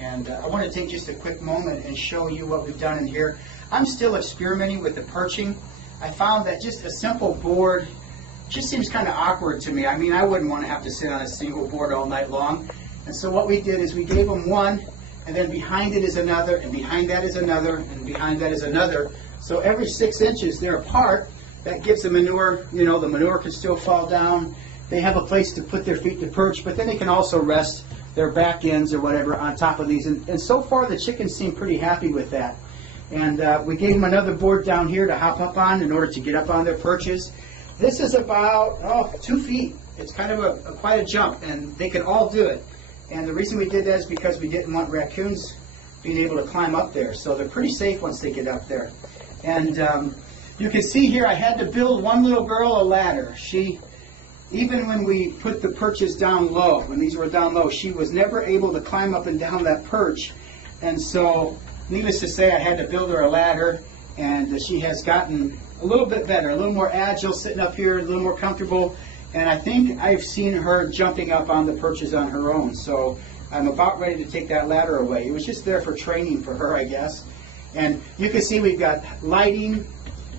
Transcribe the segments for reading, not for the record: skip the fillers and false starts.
And I want to take just a quick moment and show you what we've done in here. I'm still experimenting with the perching. I found that just a simple board just seems kind of awkward to me. I mean, I wouldn't want to have to sit on a single board all night long. And so what we did is we gave them one, and then behind it is another, and behind that is another, and behind that is another. So every 6 inches they're apart. That gives the manure, you know, the manure can still fall down. They have a place to put their feet to perch, but then they can also rest their back ends or whatever on top of these. And so far the chickens seem pretty happy with that. And we gave them another board down here to hop up on in order to get up on their perches. This is about 2 feet. It's kind of quite a jump, and they can all do it. And the reason we did that is because we didn't want raccoons being able to climb up there. So they're pretty safe once they get up there. And you can see here I had to build one little girl a ladder. Even when we put the perches down low, when these were down low, she was never able to climb up and down that perch. And so, needless to say, I had to build her a ladder, and she has gotten a little bit better, a little more agile sitting up here, a little more comfortable. And I think I've seen her jumping up on the perches on her own. So I'm about ready to take that ladder away. It was just there for training for her, I guess. And you can see we've got lighting.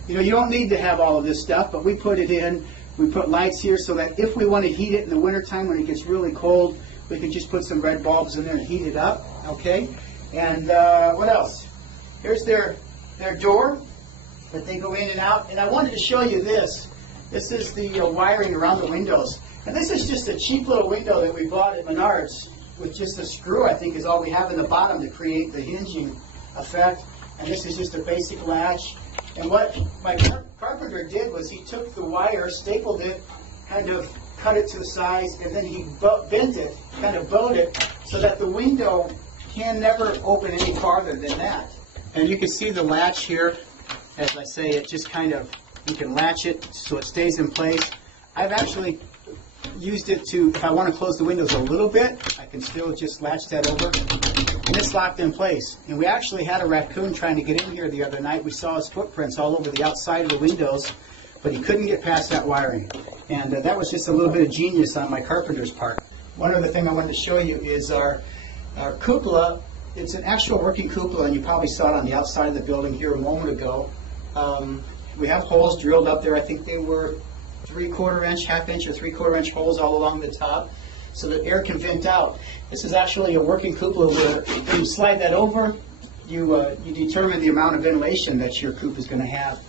You know, you don't need to have all of this stuff, but we put it in. We put lights here so that if we want to heat it in the wintertime when it gets really cold, we can just put some red bulbs in there and heat it up, okay? And what else? Here's their door that they go in and out. And I wanted to show you this. This is the wiring around the windows. And this is just a cheap little window that we bought at Menards with just a screw, I think, is all we have in the bottom to create the hinging effect. And this is just a basic latch. And what my carpenter did was he took the wire, stapled it, kind of cut it to the size, and then he bent it, kind of bowed it, so that the window can never open any farther than that. And you can see the latch here. As I say, it just kind of, you can latch it so it stays in place. I've actually used it to, if I want to close the windows a little bit, I can still just latch that over. And it's locked in place. And we actually had a raccoon trying to get in here the other night. We saw his footprints all over the outside of the windows, but he couldn't get past that wiring. And that was just a little bit of genius on my carpenter's part. One other thing I wanted to show you is our cupola. It's an actual working cupola, and you probably saw it on the outside of the building here a moment ago. We have holes drilled up there. I think they were 3/4 inch, half-inch, or 3/4 inch holes all along the top, so that air can vent out. This is actually a working cupola where when you slide that over, you determine the amount of ventilation that your coop is going to have.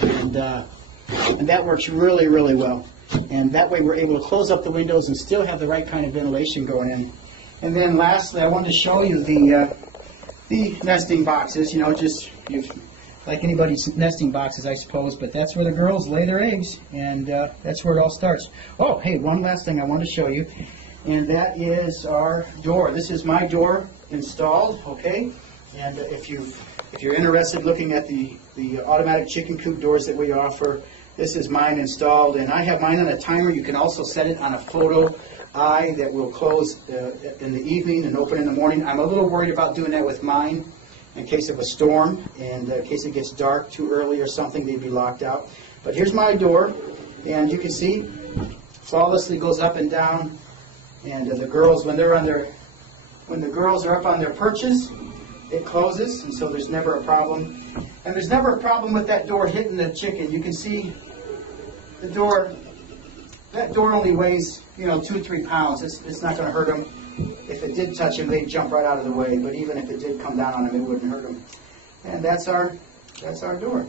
And that works really, really well. And that way we're able to close up the windows and still have the right kind of ventilation going in. And then lastly, I wanted to show you the nesting boxes. You know, just like anybody's nesting boxes, I suppose, but that's where the girls lay their eggs, and that's where it all starts. Oh, hey, one last thing I want to show you, and that is our door. This is my door installed, okay? And if you're interested looking at the automatic chicken coop doors that we offer, this is mine installed, and I have mine on a timer. You can also set it on a photo eye that will close in the evening and open in the morning. I'm a little worried about doing that with mine in case of a storm, and in case it gets dark too early or something, they'd be locked out. But here's my door, and you can see flawlessly goes up and down. And the girls, when the girls are up on their perches, it closes, and so there's never a problem. And there's never a problem with that door hitting the chicken. You can see the door. That door only weighs, 2-3 pounds. It's not going to hurt them. If it did touch them, they'd jump right out of the way. But even if it did come down on them, it wouldn't hurt them. And that's our door.